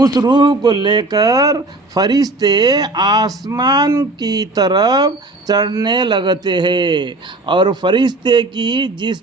اس روح کو لے کر فرشتے آسمان کی طرف چڑھنے لگتے ہیں، اور فرشتے کی جس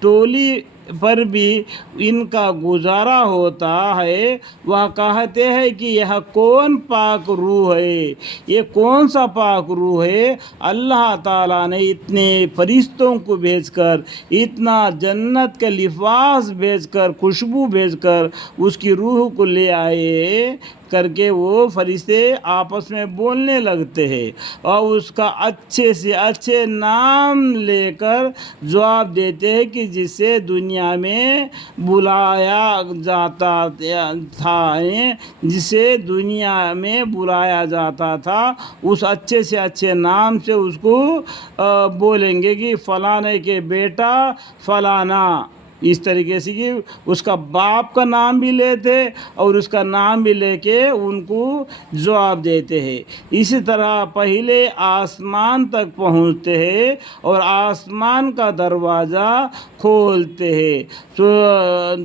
ٹولی پر بھی ان کا گزارا ہوتا ہے وہ کہتے ہیں کہ یہ کون پاک روح ہے، یہ کون سا پاک روح ہے۔ اللہ تعالیٰ نے اتنے فرشتوں کو بھیج کر، اتنا جنت کے لباس بھیج کر، خوشبو بھیج کر اس کی روح کو لے آئے کر کے وہ فرشتے آپس میں بولنے لگتے ہیں، اور اس کا اچھے سے اچھے نام لے کر جواب دیتے ہیں کہ جسے دنیا میں بلایا جاتا تھا، جسے دنیا میں بلایا جاتا تھا اس اچھے سے اچھے نام سے اس کو بولیں گے کہ فلانے کے بیٹا فلانا، اس طریقے سے کہ اس کا باپ کا نام بھی لیتے اور اس کا نام بھی لے کے ان کو جواب دیتے ہیں۔ اسی طرح پہلے آسمان تک پہنچتے ہیں اور آسمان کا دروازہ کھولتے ہیں،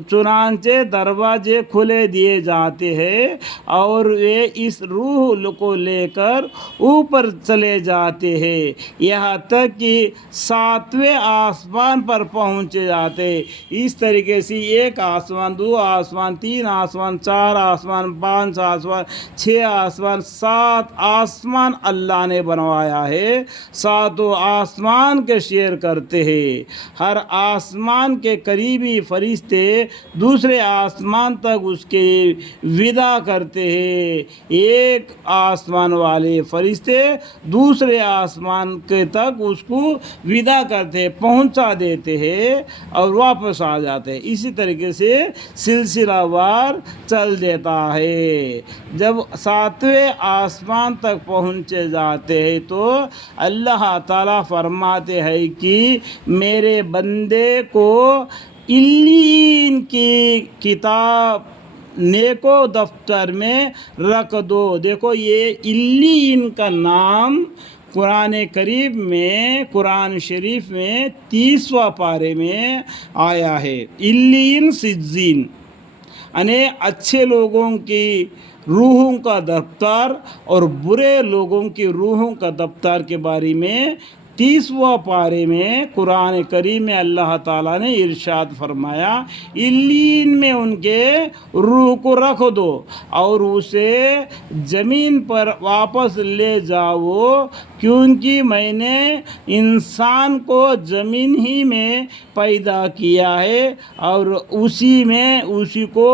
چنانچہ دروازے کھلے دیے جاتے ہیں اور وہ اس روح کو لے کر اوپر چلے جاتے ہیں، یہاں تک کہ 7ویں آسمان پر پہنچ جاتے ہیں۔ اس طریقے سے 1 آسمان، 2 آسمان، 3 آسمان، 4 آسمان، 5 آسمان، 6 آسمان، 7 آسمان اللہ نے بنوایا ہے۔ 7 آسمان کے شیئر کرتے ہیں۔ ہر آسمان کے قریبی فرشتے دوسرے آسمان تک اس کے ودا کرتے ہیں، ایک آسمان والے فرشتے دوسرے آسمان کے تک اس کو ودا کرتے ہیں، پہنچا دیتے ہیں اور واپس آ جاتے ہیں۔ اسی طریقے سے سلسلہ وار چل دیتا ہے۔ جب 7ویں آسمان تک پہنچے جاتے ہیں تو اللہ تعالیٰ فرماتے ہیں کہ میرے بندے کو علیین کی کتاب نیکو دفتر میں رکھ دو۔ دیکھو یہ علیین کا نام قرآن کریم میں، قرآن شریف میں 30واں پارے میں آیا ہے۔ علیین سجین یعنی اچھے لوگوں کی روحوں کا دفتر اور برے لوگوں کی روحوں کا دفتر کے بارے میں 30واں پارے میں قرآن کریم میں اللہ تعالیٰ نے ارشاد فرمایا، علیین میں ان کے روح کو رکھ دو اور اسے زمین پر واپس لے جاؤ، کیونکہ میں نے انسان کو زمین ہی میں پیدا کیا ہے اور اسی کو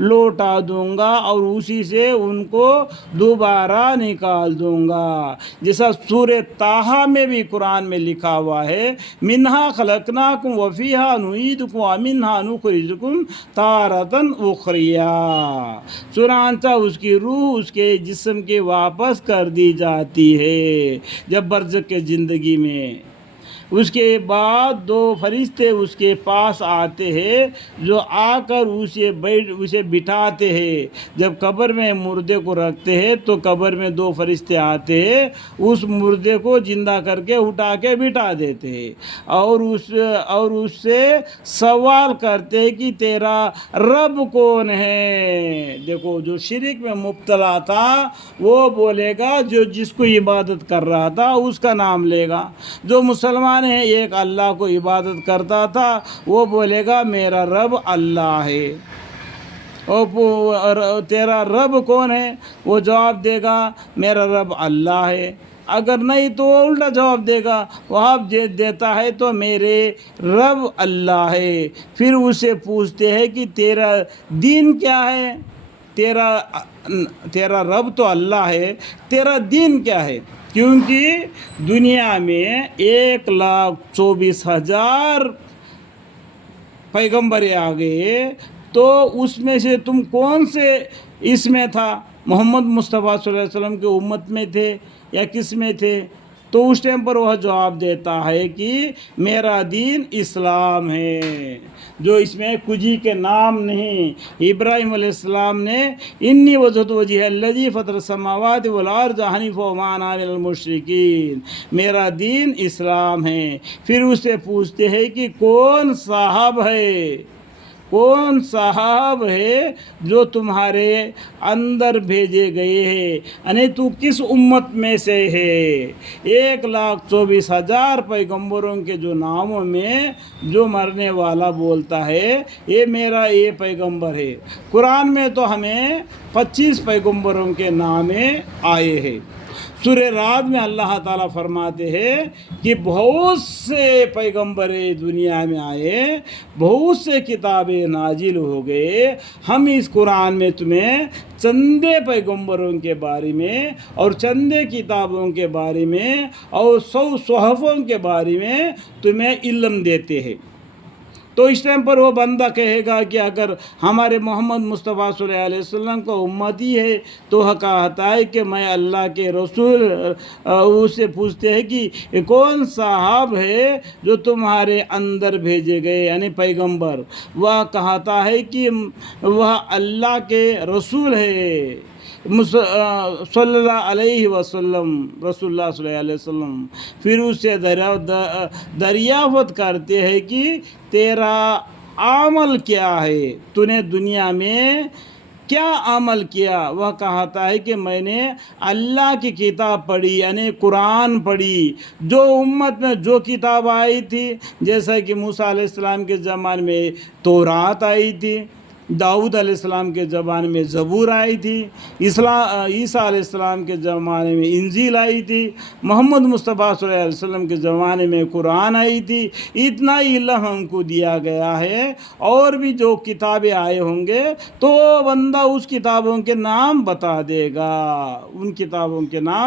لوٹا دوں گا اور اسی سے ان کو دوبارہ نکال دوں گا۔ جیسا سورہ طٰہٰ میں بھی قرآن میں لکھا ہوا ہے، منہا خلقناکم وفیہا نعیدکم ومنہا نخرجکم تارۃ اخری۔ چنانچہ اس کی روح اس کے جسم کے واپس کر دی جاتی ہے جب برزخ کے زندگی میں۔ اس کے بعد 2 فرشتے اس کے پاس آتے ہیں جو آ کر اسے بٹھاتے ہیں۔ جب قبر میں مردے کو رکھتے ہیں تو قبر میں 2 فرشتے آتے ہیں، اس مردے کو زندہ کر کے اٹھا کے بٹھا دیتے ہیں اور اس سے سوال کرتے ہیں کہ تیرا رب کون ہے۔ دیکھو جو شرک میں مبتلا تھا وہ بولے گا، جو جس کو عبادت کر رہا تھا اس کا نام لے گا۔ جو مسلمان ہے ایک اللہ کو عبادت کرتا تھا وہ بولے گا میرا رب اللہ ہے۔ اور تیرا رب کون ہے؟ وہ جواب دے گا میرا رب اللہ ہے۔ اگر نہیں تو وہ الٹا جواب دے گا، وہ دیتا ہے تو میرے رب اللہ ہے۔ پھر اسے پوچھتے ہیں کہ تیرا دین کیا ہے؟ تیرا رب تو اللہ ہے، تیرا دین کیا ہے؟ کیونکہ دنیا میں 1,24,000 پیغمبر آ گئے، تو اس میں سے تم کون سے اس میں تھا؟ محمد مصطفیٰ صلی اللہ علیہ وسلم کے امت میں تھے یا کس میں تھے؟ تو اس ٹائم پر وہ جواب دیتا ہے کہ میرا دین اسلام ہے، جو اس میں کجی کے نام نہیں۔ ابراہیم علیہ السلام نے انی وجہت وجہی الذی فطر السماوات والارض حنیفا وما انا من المشرکین، میرا دین اسلام ہے۔ پھر اس سے پوچھتے ہیں کہ کون صاحب ہے؟ کون صاحب ہے جو تمہارے اندر بھیجے گئے ہیں، یعنی تو کس امت میں سے ہے؟ 1,24,000 پیغمبروں کے جو ناموں میں جو مرنے والا بولتا ہے یہ میرا یہ پیغمبر ہے۔ قرآن میں تو ہمیں 25 پیغمبروں کے نام آئے ہیں۔ سورہ رعد میں اللہ تعالیٰ فرماتے ہیں کہ بہت سے پیغمبر دنیا میں آئے، بہت سے کتابیں نازل ہو گئے، ہم اس قرآن میں تمہیں چندے پیغمبروں کے بارے میں اور چندے کتابوں کے بارے میں اور 100 صحفوں کے بارے میں تمہیں علم دیتے ہیں۔ تو اس ٹائم پر وہ بندہ کہے گا کہ اگر ہمارے محمد مصطفیٰ صلی اللہ علیہ وسلم کا امتی ہے تو کہتا ہے کہ میں اللہ کے رسول، اسے پوچھتے ہیں کہ کون صاحب ہے جو تمہارے اندر بھیجے گئے، یعنی پیغمبر، وہ کہتا ہے کہ وہ اللہ کے رسول ہے صلی اللہ علیہ وسلم، رسول اللہ صلی اللہ علیہ وسلم۔ پھر اس سے دریافت کرتے ہیں کہ تیرا عمل کیا ہے، تو نے دنیا میں کیا عمل کیا؟ وہ کہتا ہے کہ میں نے اللہ کی کتاب پڑھی، یعنی قرآن پڑھی، جو امت میں جو کتاب آئی تھی، جیسا کہ موسیٰ علیہ السلام کے زمانے میں تورات آئی تھی، داؤد علیہ السلام کے زمانے میں زبور آئی تھی، عیسیٰ علیہ السلام کے زمانے میں انجیل آئی تھی، محمد مصطفیٰ صلی اللہ علیہ وسلم کے زمانے میں قرآن آئی تھی۔ اتنا ہی علم ہم کو دیا گیا ہے، اور بھی جو کتابیں آئے ہوں گے تو بندہ اس کتابوں کے نام بتا دے گا، ان کتابوں کے نام